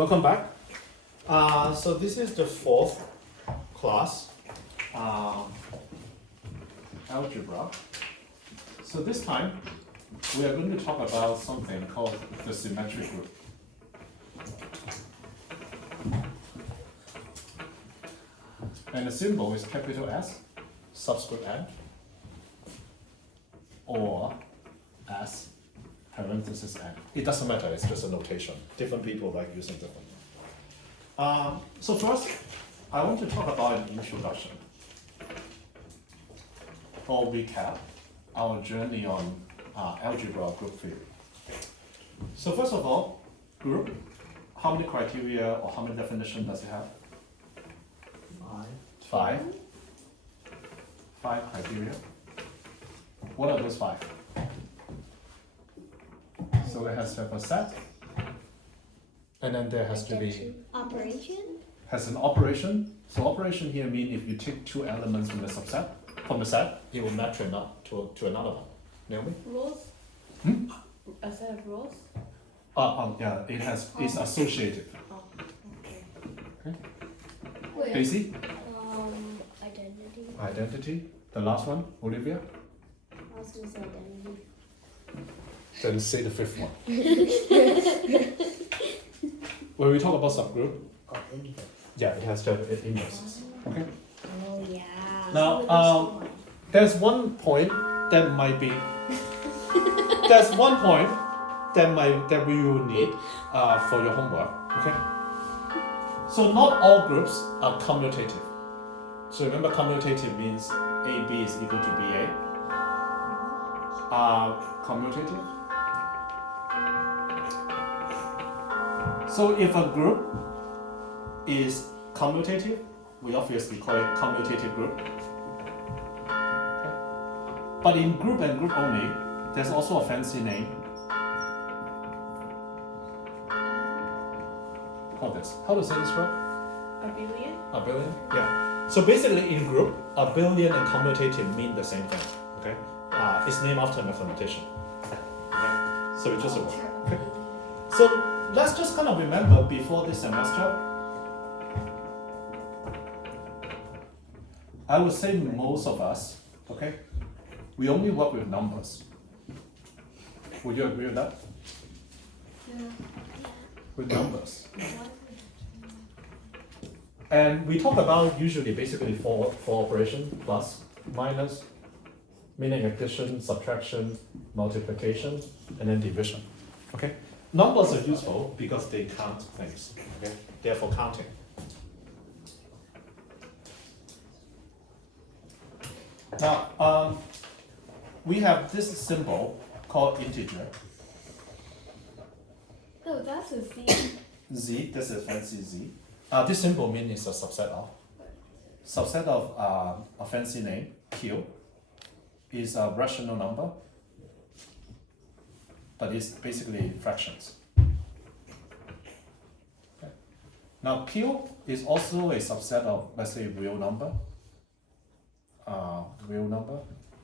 Welcome back. So this is the fourth class, Algebra. So this time, we are going to talk about something called the symmetric group. And the symbol is capital S, subscript n, or S, parenthesis n. It doesn't matter, it's just a notation. Different people like using different. So first, I want to talk about an introduction or recap our journey on algebra group theory. So first of all, group, how many criteria or how many definitions does it have? Five. Five criteria. What are those five? So it has to have a set, and then there has to be operation. Has an operation. So operation here means if you take two elements from the subset, from the set, it will match enough to another one. Naomi? Rules? A set of rules? Yeah, it's associated. Oh, okay. Okay. Daisy? Identity. Identity. The last one, Olivia? I was gonna say identity. Then say the fifth one. When we talk about subgroup, yeah, it has to have inverses. Okay. Oh yeah. Now, there's one point that might be. There's one point that we will need for your homework. Okay. So not all groups are commutative. So remember, commutative means AB is equal to BA. Commutative. So if a group is commutative, we obviously call it commutative group. Okay. But in group and group only, there's also a fancy name. Call this. How to say this word? Abelian? Abelian? Yeah. So basically in group, abelian and commutative mean the same thing. Okay? It's named after a mathematician. Okay? So it's just a word. Okay? So let's just kind of remember before this semester, I would say most of us, okay, we only work with numbers. Would you agree with that? Yeah. With numbers. And we talk about usually basically four operation, plus, minus, meaning addition, subtraction, multiplication, and then division. Okay? Numbers are useful because they count things. Okay? They're for counting. Now, we have this symbol called integer. Oh, that's a Z. Z, this is fancy Z. This symbol means it's a subset of. Subset of a fancy name, Q, is a rational number, but it's basically fractions. Okay. Now Q is also a subset of, let's say, real number,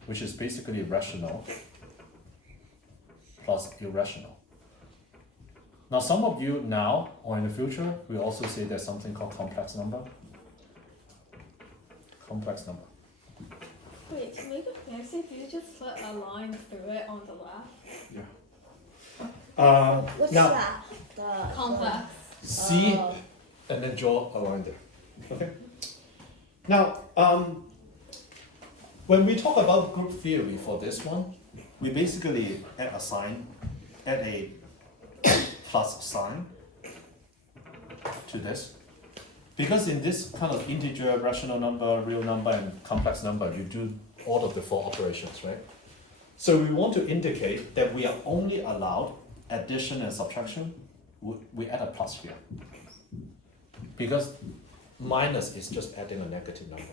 which is basically rational plus irrational. Now some of you now or in the future will also say there's something called complex number. Complex number. Wait, to make it fancy, do you just put a line through it on the left? Yeah. What's now, that? The Complex. C and then draw a line there. Okay. Now, when we talk about group theory for this one, we basically add a plus sign to this. Because in this kind of integer, rational number, real number, and complex number, you do all of the four operations, right? So we want to indicate that we are only allowed addition and subtraction. We add a plus here. Because minus is just adding a negative number.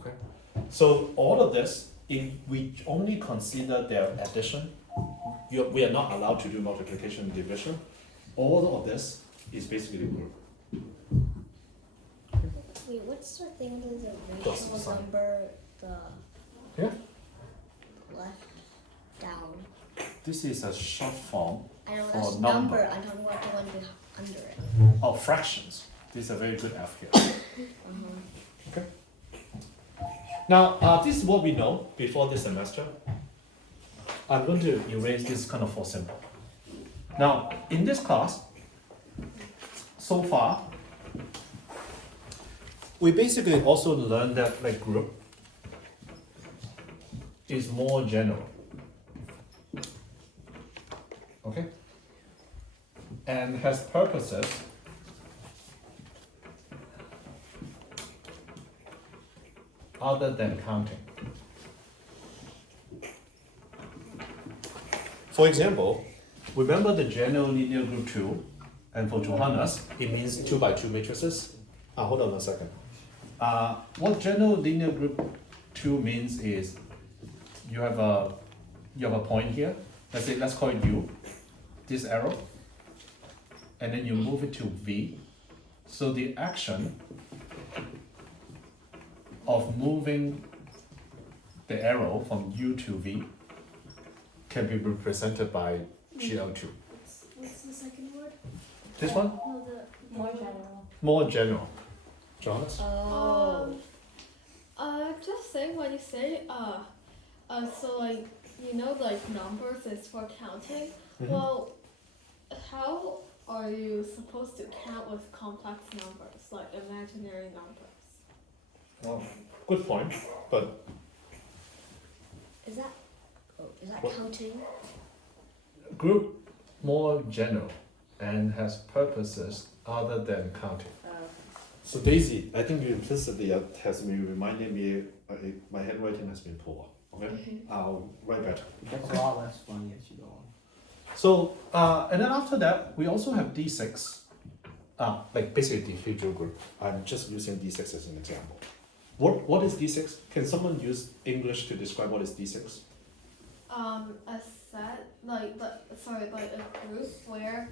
Okay? So all of this, if we only consider their addition, we are not allowed to do multiplication and division. All of this is basically group. Wait, what's the thing with the Plus rational sign. number? The Yeah. left down. This is a short form I know for that's number. number. I'm talking about the one under it. of fractions. This is a very good F here. Okay. Now, this is what we know before this semester. I'm going to erase this kind of for simple. Now, in this class, so far, we basically also learned that like group is more general. Okay? And has purposes other than counting. For example, remember the general linear group 2, and for Johannes, it means 2 by 2 matrices. Hold on a second. What general linear group 2 means is you have a point here. Let's call it U, this arrow, and then you move it to V. So the action of moving the arrow from U to V can be represented by GL2. What's the second word? This one? No, the More general. More general. Johannes? Oh. Just saying when you say so like you know like numbers is for counting. Mhm. Well, how are you supposed to count with complex numbers like imaginary numbers? Oh, good point, but Is that What? counting? group more general and has purposes other than counting. So Daisy, I think you implicitly has been reminding me my handwriting has been poor. Okay, I'll write better. Gets a lot less funny as you go on. So and then after that, we also have D6. Like basically individual group. I'm just using D6 as an example. What is D6? Can someone use English to describe what is D6? A set like a group where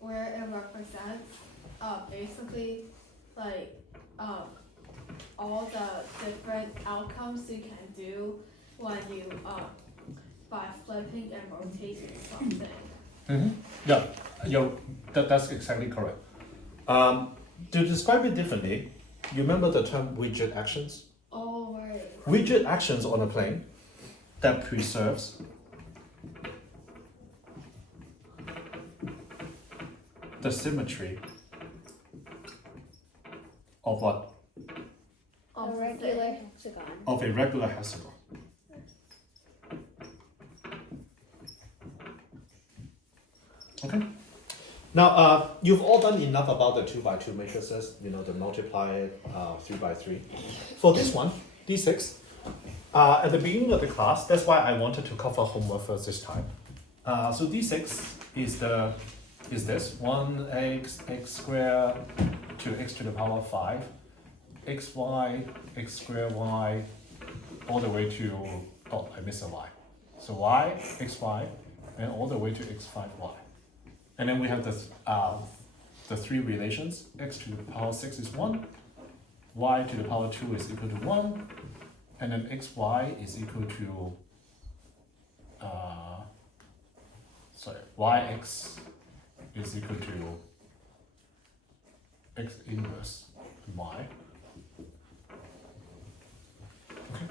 it represents basically like all the different outcomes you can do when you by flipping and rotating something. Mm-hmm. Yeah, that's exactly correct. To describe it differently, you remember the term widget actions? Oh right. Widget actions on a plane that preserves the symmetry of what? A regular hexagon. Of a regular hexagon. Okay. Now, you've all done enough about the 2 by 2 matrices, you know, the multiply it, 3 by 3. For this one, D6, at the beginning of the class, that's why I wanted to cover homework first this time. So D6 is this 1x, x squared to x to the power 5, xy, x squared y, all the way to, oh, I missed a y. So y, xy, and all the way to x5y. And then we have the three relations. X to the power 6 is 1, y to the power 2 is equal to 1, and then xy is equal to, yx is equal to x inverse y. Okay.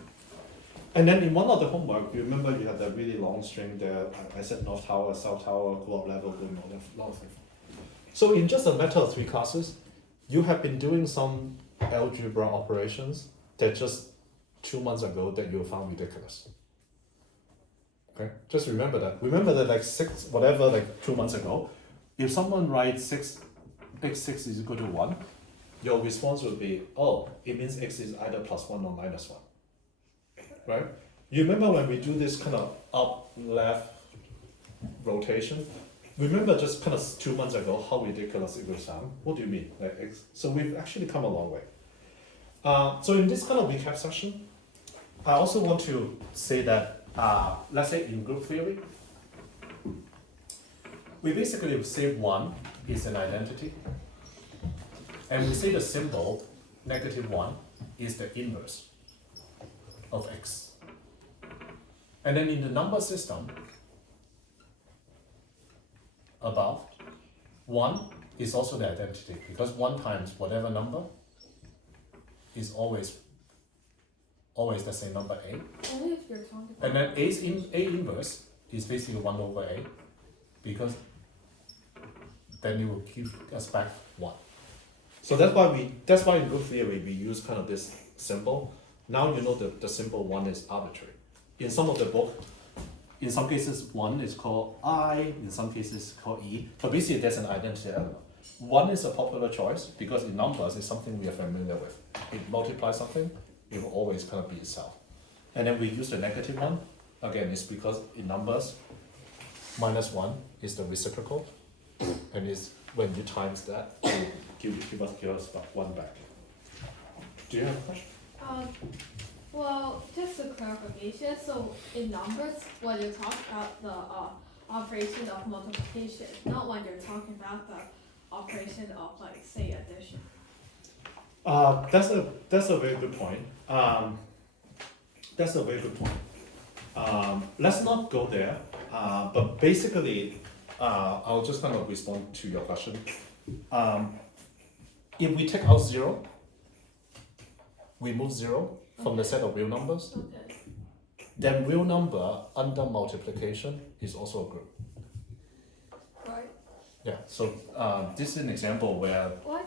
And then in one of the homework, you remember you had that really long string there. I said North Tower, South Tower, co-op level, going on a lot of things. So in just a matter of 3 classes, you have been doing some algebra operations that just 2 months ago that you found ridiculous. Okay, just remember that. Remember that like 6, whatever, like 2 months ago, if someone writes x6 is equal to 1, your response would be, oh, it means x is either +1 or -1. Right? You remember when we do this kind of up, left rotation? Remember just kind of 2 months ago how ridiculous it would sound? What do you mean? Like X? So we've actually come a long way. So in this kind of recap session, I also want to say that, let's say in group theory, we basically say 1 is an identity, and we say the symbol -1 is the inverse of x. And then in the number system above, 1 is also the identity, because 1 times whatever number is always the same number A. Only if you're talking about. And then A inverse is basically 1 over A, because then it will give us back 1. So that's why in group theory we use kind of this symbol. Now you know the symbol 1 is arbitrary. In some of the book, in some cases 1 is called I, in some cases it's called E, but basically there's an identity element. 1 is a popular choice because in numbers it's something we are familiar with. It multiplies something, it will always kind of be itself. And then we use the negative one. Again, it's because in numbers, -1 is the reciprocal, and it's when you times that, it give us 1 back. Do you have a question? Well, just a clarification. So in numbers, when you're talking about the operation of multiplication, not when you're talking about the operation of, like, say, addition. That's a very good point. That's a very good point. Let's not go there. But basically, I'll just kind of respond to your question. If we take out 0, we move 0 from the set of real numbers, Okay. then real number under multiplication is also a group. Right. Yeah, so this is an example where Why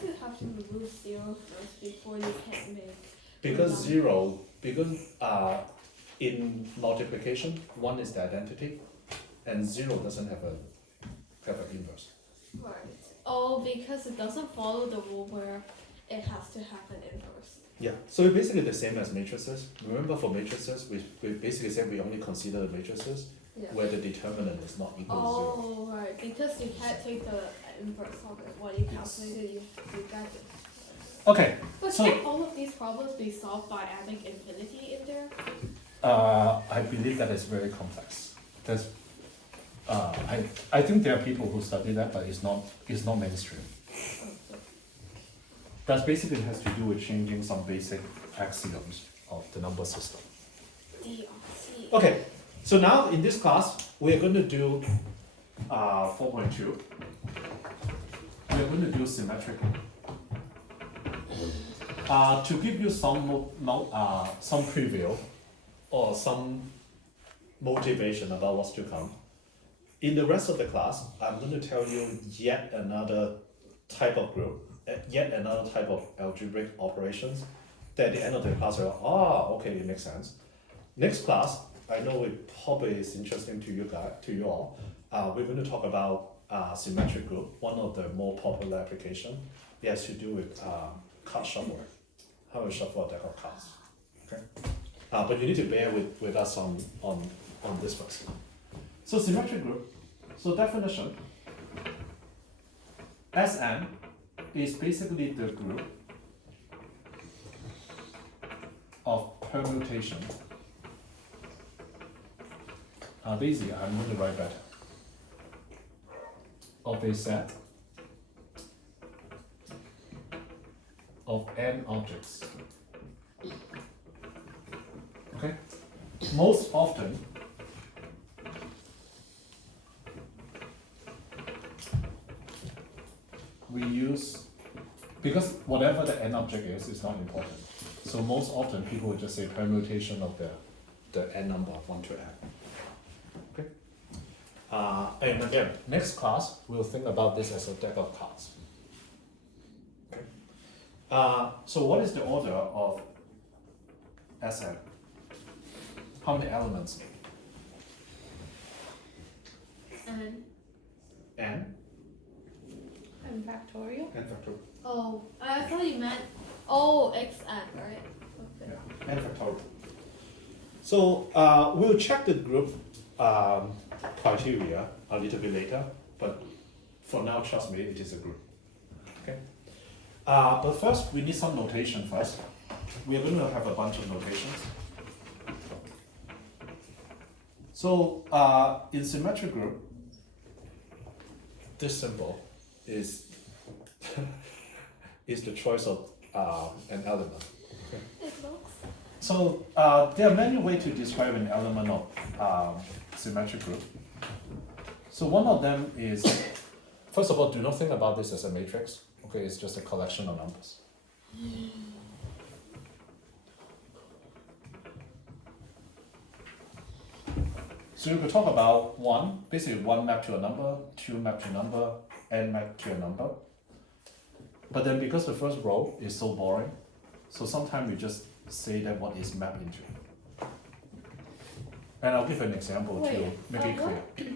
do you have to remove 0 first before you can make? because in multiplication, 1 is the identity, and 0 doesn't have an inverse. Right. Oh, because it doesn't follow the rule where it has to have an inverse. Yeah, so it's basically the same as matrices. Remember for matrices, we basically said we only consider the matrices Yeah. where the determinant is not equal to 0. Oh, right. Because you can't take the inverse of it. What you Yes. calculated, you got it. Okay, But So- can all of these problems be solved by adding infinity in there? I believe that is very complex. There's, I think there are people who study that, but it's not mainstream. That basically has to do with changing some basic axioms of the number system. DRC. Okay, so now in this class, we are going to do 4.2. We are going to do symmetric. To give you some preview or some motivation about what's to come, in the rest of the class, I'm going to tell you yet another type of group, yet another type of algebraic operations, that at the end of the class, you're okay, it makes sense. Next class, I know it probably is interesting to you all. We're going to talk about symmetric group, one of the more popular application. It has to do with card shuffle, how we shuffle a deck of cards. Okay, but you need to bear with us on this first. So symmetric group. So definition. Sn is basically the group of permutation. Basically, I'm going to write better. Of a set of n objects. Okay? Most often, we use, because whatever the n object is not important. So most often people would just say permutation of the n number of 1 to n. Okay? And again, next class, we'll think about this as a deck of cards. Okay? So what is the order of Sn? How many elements? And N? And factorial. N factorial. oh, I thought you meant xn, right? Okay. Yeah, N factorial. So we'll check the group criteria a little bit later, but for now, trust me, it is a group. Okay. But first, we need some notation first. We are going to have a bunch of notations. So in symmetric group, this symbol is is the choice of an element. It looks. So there are many ways to describe an element of symmetric group. So one of them is, first of all, do not think about this as a matrix. Okay, it's just a collection of numbers. So you could talk about one, basically one map to a number, two map to a number, n map to a number. But then because the first row is so boring, so sometimes we just say that what is mapped into. And I'll give an example to Wait, make it what? clear.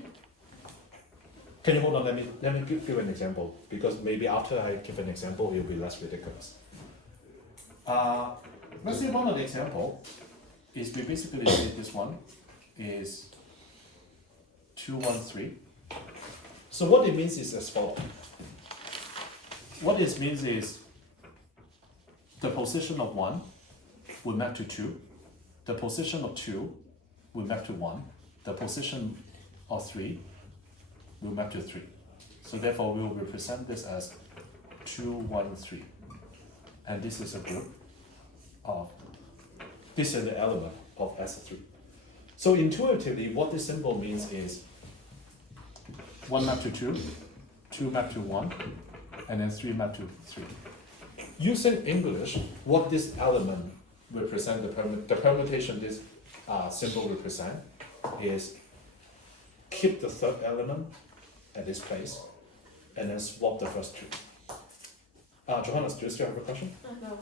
Can you hold on? Let me give you an example, because maybe after I give an example, it will be less ridiculous. Let's say one of the example is we basically say this one is 213. So what it means is as follows. What it means is the position of 1 will map to 2, the position of 2 will map to 1, the position of 3 will map to 3. So therefore we will represent this as 213. And this is a group of, this is the element of S3. So intuitively, what this symbol means is 1 map to 2, 2 map to 1, and then 3 map to 3. Using English, what this element represent, the permutation this symbol represent is keep the third element at this place, and then swap the first two. Johannes, do you still have a question? No.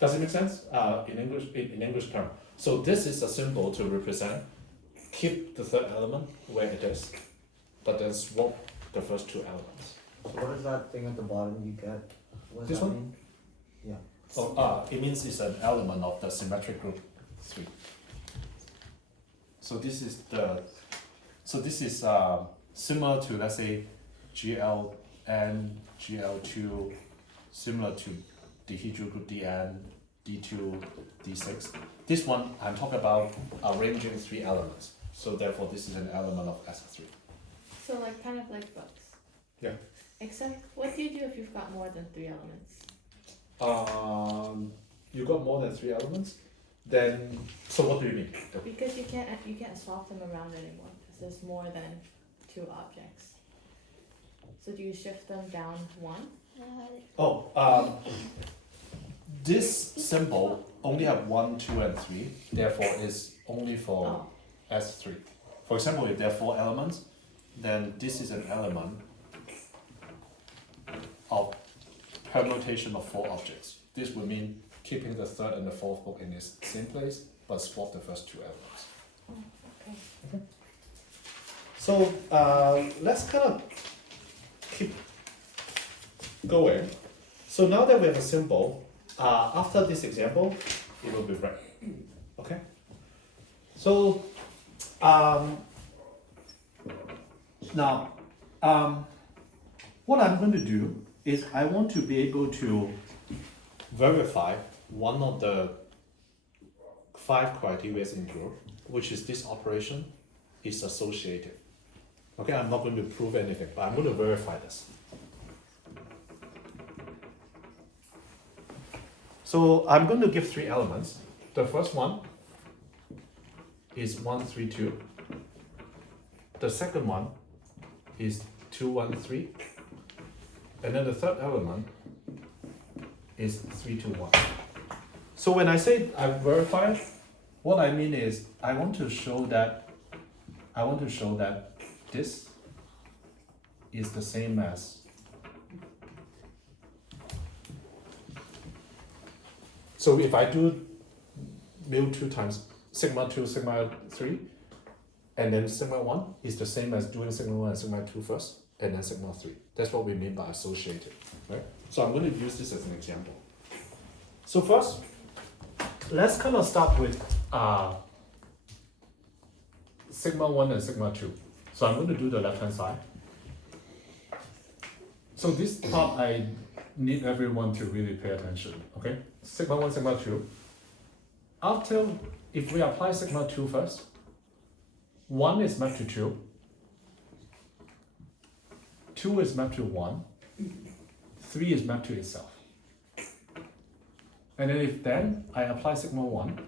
Does it make sense? In English term. So this is a symbol to represent keep the third element where it is, but then swap the first two elements. So what is that thing at the bottom you get? What does This that one? mean? Yeah. Oh, it means it's an element of the symmetric group 3. So this is similar to, let's say, GLN, GL2, similar to dihedral group DN, D2, D6. This one, I'm talking about arranging 3 elements. So therefore, this is an element of S3. So like kind of like books. Yeah. Except, what do you do if you've got more than 3 elements? You got more than 3 elements? Then, so what do you mean? Because you can't swap them around anymore because there's more than 2 objects. So do you shift them down 1? This symbol only have 1, 2, and 3. Therefore, is only for S3. For example, if there are 4 elements, then this is an element of permutation of 4 objects. This would mean keeping the third and the fourth book in its same place, but swap the first 2 elements. Okay. So let's kind of keep going. So now that we have a symbol, after this example, it will be red. Okay? So now what I'm going to do is I want to be able to verify one of the 5 criteria in group, which is this operation is associative. Okay, I'm not going to prove anything, but I'm going to verify this. So I'm going to give 3 elements. The first one is 1, 3, 2. The second one is 2, 1, 3. And then the third element is 3, 2, 1. So when I say I verified, what I mean is I want to show that this is the same as so if I do mu 2 times sigma 2, sigma 3, and then sigma 1 is the same as doing sigma 1 and sigma 2 first, and then sigma 3. That's what we mean by associative, right? So I'm going to use this as an example. So first, let's kind of start with sigma 1 and sigma 2. So I'm going to do the left-hand side. So this part I need everyone to really pay attention, okay? Sigma 1, sigma 2. After, if we apply sigma 2 first, 1 is mapped to 2, 2 is mapped to 1, 3 is mapped to itself. And then if then I apply sigma 1,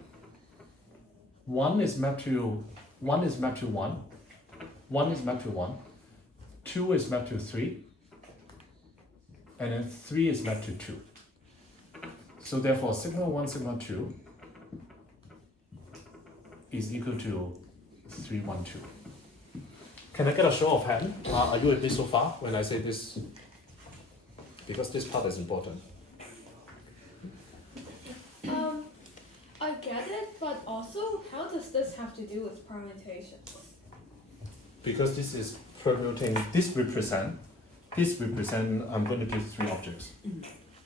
1 is mapped to 1, 1 is mapped to 1, 1 is mapped to 1, 2 is mapped to 3, and then 3 is mapped to 2. So therefore, sigma 1, sigma 2 is equal to 3, 1, 2. Can I get a show of hand? Are you with me so far when I say this? Because this part is important. I get it, but also, how does this have to do with permutations? Because this is permuting, this represent, I'm going to give 3 objects.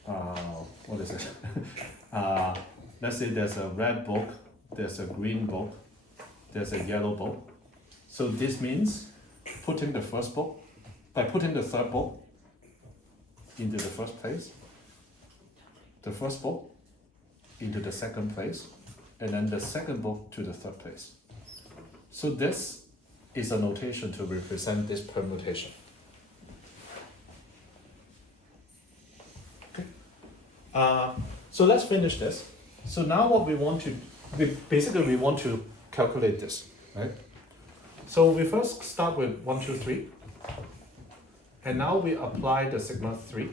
What is it? Let's say there's a red book, there's a green book, there's a yellow book. So this means putting the first book, by putting the third book into the first place, the first book into the second place, and then the second book to the third place. So this is a notation to represent this permutation. Okay. So let's finish this. So now what we want to, we want to calculate this, right? So we first start with 1, 2, 3. And now we apply the sigma 3,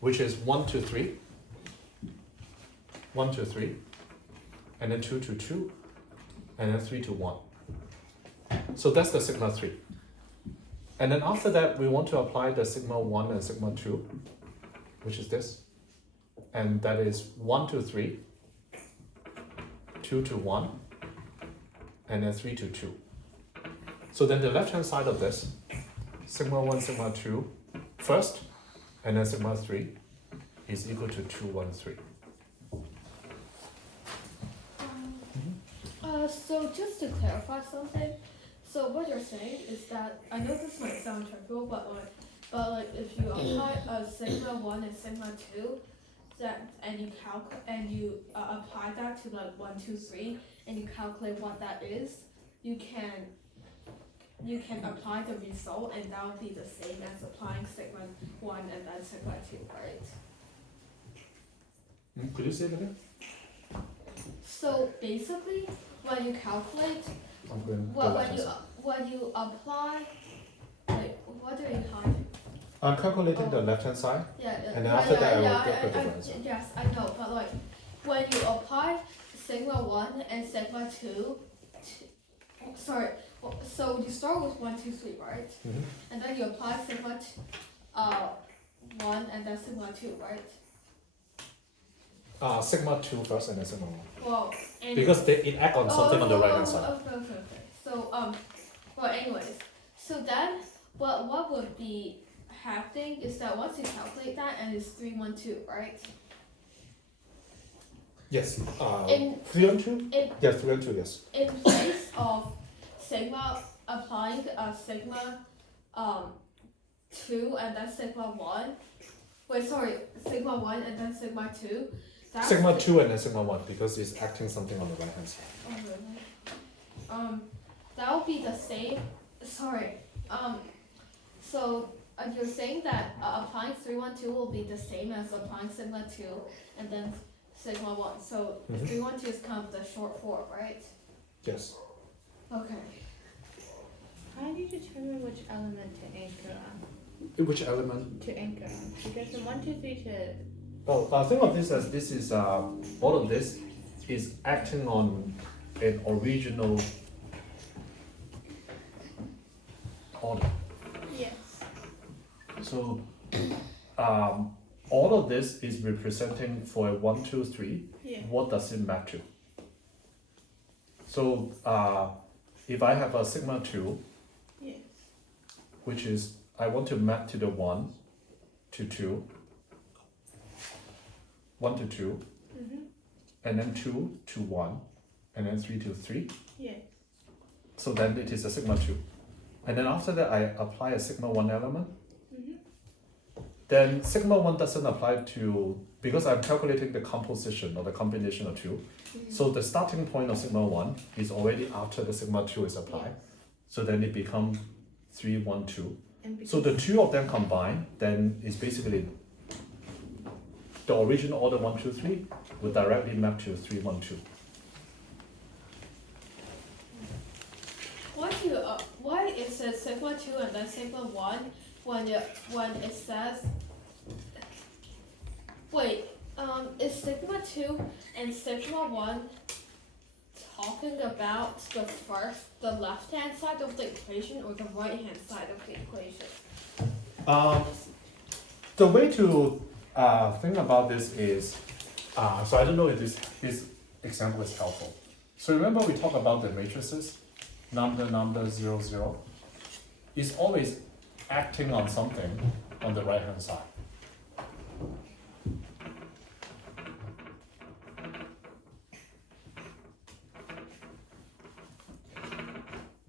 which is 1 to 3, 1 to 3, and then 2 to 2, and then 3 to 1. So that's the sigma 3. And then after that, we want to apply the sigma 1 and sigma 2, which is this. And that is 1 to 3, 2 to 1, and then 3 to 2. So then the left-hand side of this, sigma 1, sigma 2 first, and then sigma 3 is equal to 2, 1, 3. So just to clarify something, so what you're saying is that, I know this might sound trivial, but like if you apply a sigma 1 and sigma 2, and you apply that to like 1, 2, 3, and you calculate what that is, you can apply the result, and that would be the same as applying sigma 1 and then sigma 2, right? Could you say that again? So basically, when you calculate, I'm going to when you apply, like, what do you hide? I'm calculating the left-hand side, Yeah, and then after that I will get the I- difference. yes, I know, but like, when you apply sigma 1 and sigma 2, so you start with 1, 2, 3, right? Mhm. And then you apply sigma 1 and then sigma 2, right? Sigma 2 first and then sigma 1. Well, and Because it act on something on the right-hand side. Okay. So, well, anyways, so then, what would be happening is that once you calculate that, and it's 3, 1, 2, right? Yes. In- 3 and 2? in- Yeah, 3 and 2, yes. In place of sigma, applying sigma 2 and then sigma 1, sigma 1 and then sigma 2, that's Sigma 2 and then sigma 1 because it's acting something on the right-hand side. Oh, really? That would be the same. Sorry. So you're saying that applying 3, 1, 2 will be the same as applying sigma 2 and then sigma 1. So 3, 1, 2 is kind of the short form, right? Yes. Okay. How do you determine which element to anchor on? Which element? To anchor on? Because from 1, 2, 3 to Think of this as this is all of this is acting on an original order. yes. So all of this is representing for a 1, 2, 3. Yeah. What does it map to? So if I have a sigma 2, Yes. which is I want to map to the 1 to 2, 1 to 2, Mhm. and then 2 to 1, and then 3 to 3. Yeah. So then it is a sigma 2. And then after that, I apply a sigma 1 element. Mhm. Then sigma 1 doesn't apply to, because I'm calculating the composition or the combination of 2. So the starting point of sigma 1 is already after the sigma 2 is applied. So then it becomes 3, 1, 2. And So the two of them combined, then is basically the original order 1, 2, 3 would directly map to 3, 1, 2. Why it says sigma 2 and then sigma 1 when it says Wait, is sigma 2 and sigma 1 talking about the left-hand side of the equation or the right-hand side of the equation? The way to think about this is, so I don't know if this example is helpful. So remember we talked about the matrices, number, 0, 0. It's always acting on something on the right-hand side.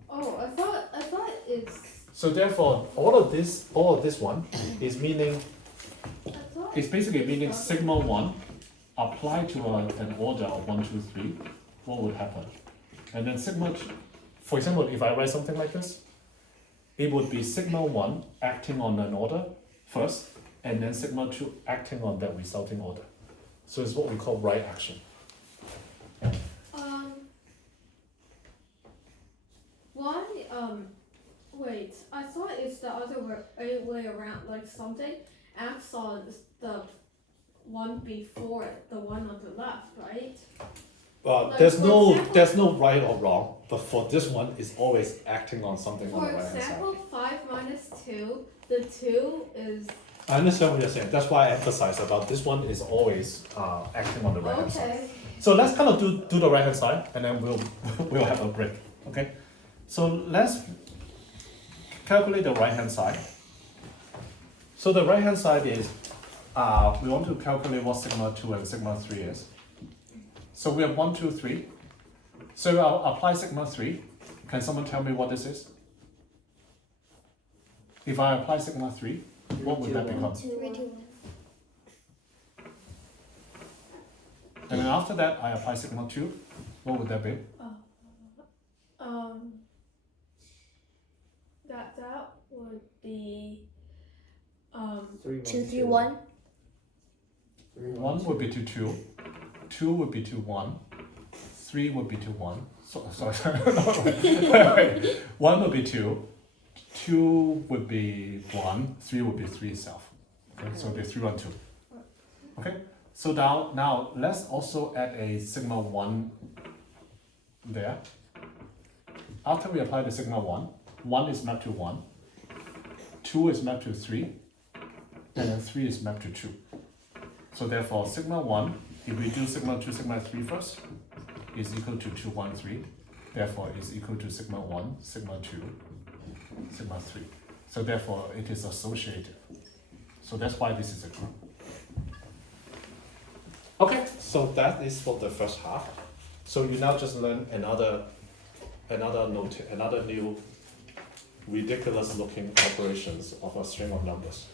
Oh, I thought it's. So therefore, all of this one is meaning, I thought it's basically meaning sigma 1 applied to an order of 1, 2, 3, what would happen? And then sigma, for example, if I write something like this, it would be sigma 1 acting on an order first, and then sigma 2 acting on that resulting order. So it's what we call right action. Why, wait, I thought it's the other way around, like something acts on the one before it, the one on the left, right? Like, There's for no example- there's no right or wrong, but for this one, it's always acting on something on For the right hand side. example, 5 minus 2, the 2 is, I understand what you're saying. That's why I emphasize about this one is always acting on the right hand side. okay. So let's kind of do the right hand side, and then we'll have a break. Okay. So let's calculate the right hand side. So the right hand side is we want to calculate what sigma 2 and sigma 3 is. So we have 1, 2, 3. So I'll apply sigma 3. Can someone tell me what this is? If I apply sigma 3, what would that become? 3, 2, 1. And then after that, I apply sigma 2, what would that be? That would be, 3, 2, 3, 1. 1 would be to 2, 2 would be to 1, 3 would be to 1. Sorry. No, wait. 1 would be 2, 2 would be 1, 3 would be 3 itself. Okay, so it'd be 3, 1, 2. Okay, so now let's also add a sigma 1 there. After we apply the sigma 1, 1 is mapped to 1, 2 is mapped to 3, and then 3 is mapped to 2. So therefore, sigma 1, if we do sigma 2, sigma 3 first, is equal to 2, 1, 3. Therefore, is equal to sigma 1, sigma 2, sigma 3. So therefore, it is associative. So that's why this is a group. Okay, so that is for the first half. So you now just learn another new ridiculous looking operations of a string of numbers.